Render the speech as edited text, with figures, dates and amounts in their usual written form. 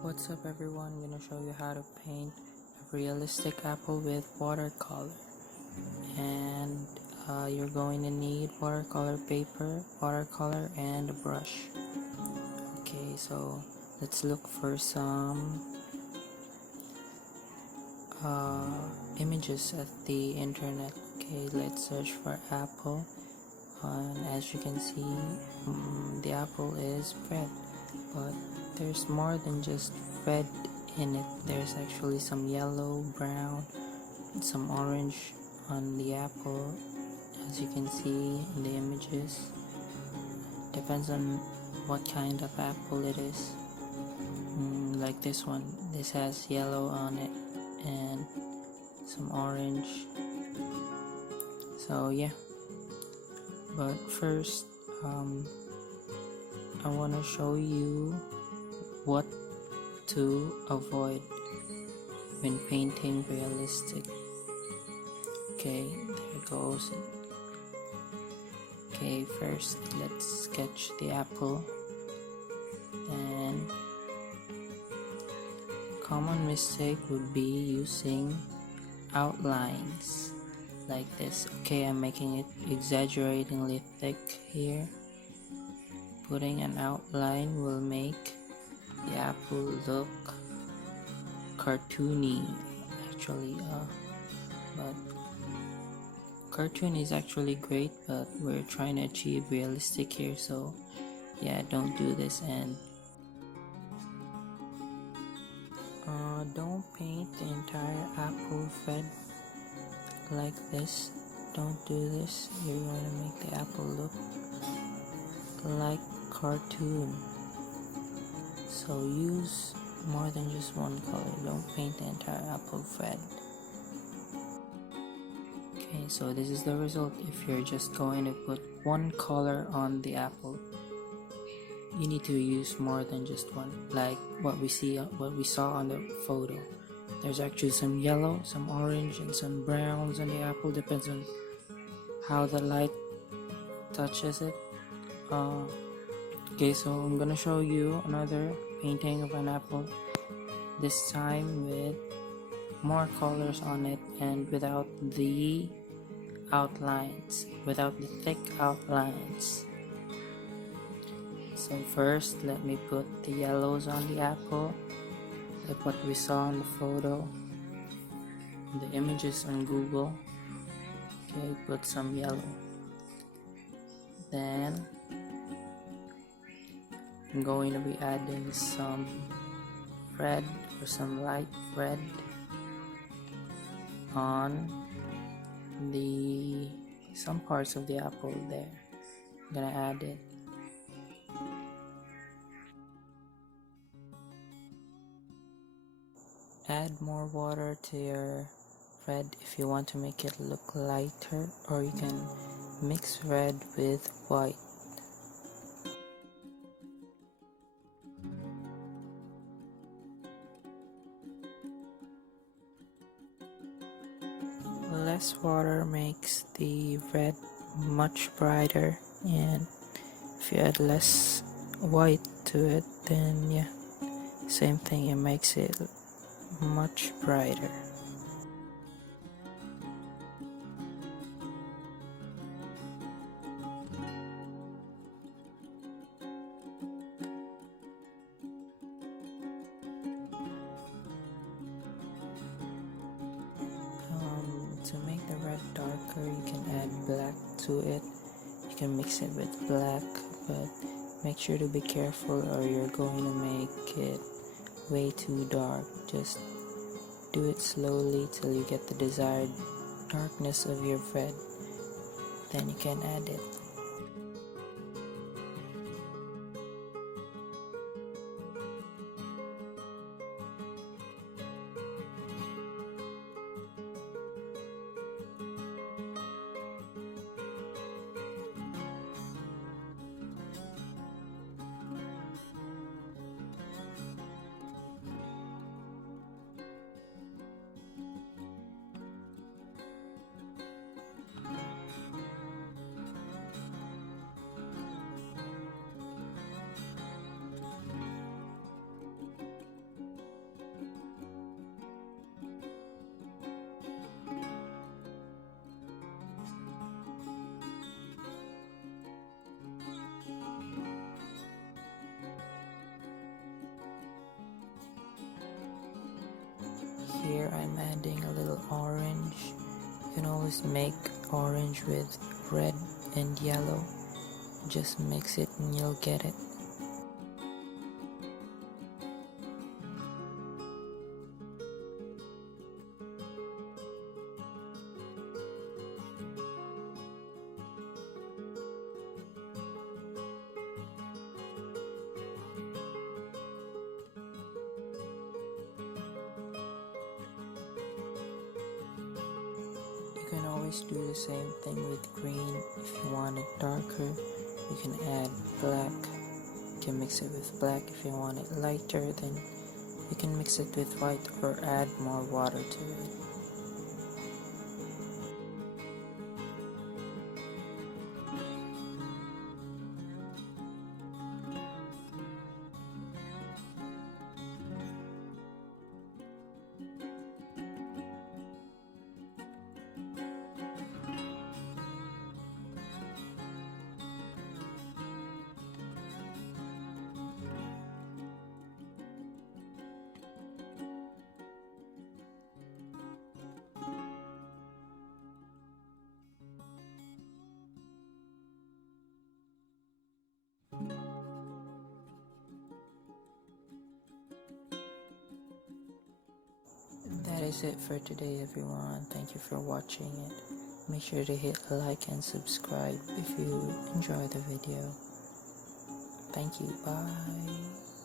What's up everyone, I'm gonna show you how to paint a realistic apple with watercolor. And you're going to need watercolor paper, watercolor, and a brush. Okay, so let's look for some images at the internet. Okay, let's search for apple. And as you can see, the apple is red, but there's more than just red in it. There's actually some yellow, brown, and some orange on the apple, as you can see in the images. Depends on what kind of apple it is. Like this one, this has yellow on it and some orange. So yeah, but first I want to show you what to avoid when painting realistic. Okay, there goes. Okay, first let's sketch the apple. And common mistake would be using outlines like this. Okay, I'm making it exaggeratingly thick here. Putting an outline will make the apple look cartoony actually, but cartoon is actually great, but we're trying to achieve realistic here, so yeah, don't do this. And don't paint the entire apple red like this. Don't do this, you're going to make the apple look like cartoon. So use more than just one color. Don't paint the entire apple red. Okay, so this is the result if you're just going to put one color on the apple. You need to use more than just one, like what we saw on the photo. There's actually some yellow, some orange, and some browns on the apple. Depends on how the light touches it. Okay, so I'm gonna show you another painting of an apple, this time with more colors on it and without the outlines, without the thick outlines. So first, let me put the yellows on the apple, like what we saw in the photo, the images on Google. Okay, put some yellow. Then I'm going to be adding some red or some light red on some parts of the apple there. I'm gonna add it. Add more water to your red if you want to make it look lighter, or you can mix red with white. Less water makes the red much brighter, and if you add less white to it, then yeah, same thing, it makes it much brighter. To make the red darker, you can add black to it. You can mix it with black, but make sure to be careful or you're going to make it way too dark. Just do it slowly till you get the desired darkness of your red, then you can add it. here I'm adding a little orange. You can always make orange with red and yellow. Just mix it and you'll get it. You can always do the same thing with green. If you want it darker, you can add black. You can mix it with black. If you want it lighter, then you can mix it with white or add more water to it. That is it for today, everyone. Thank you for watching it. Make sure to hit like and subscribe if you enjoy the video. Thank you. Bye.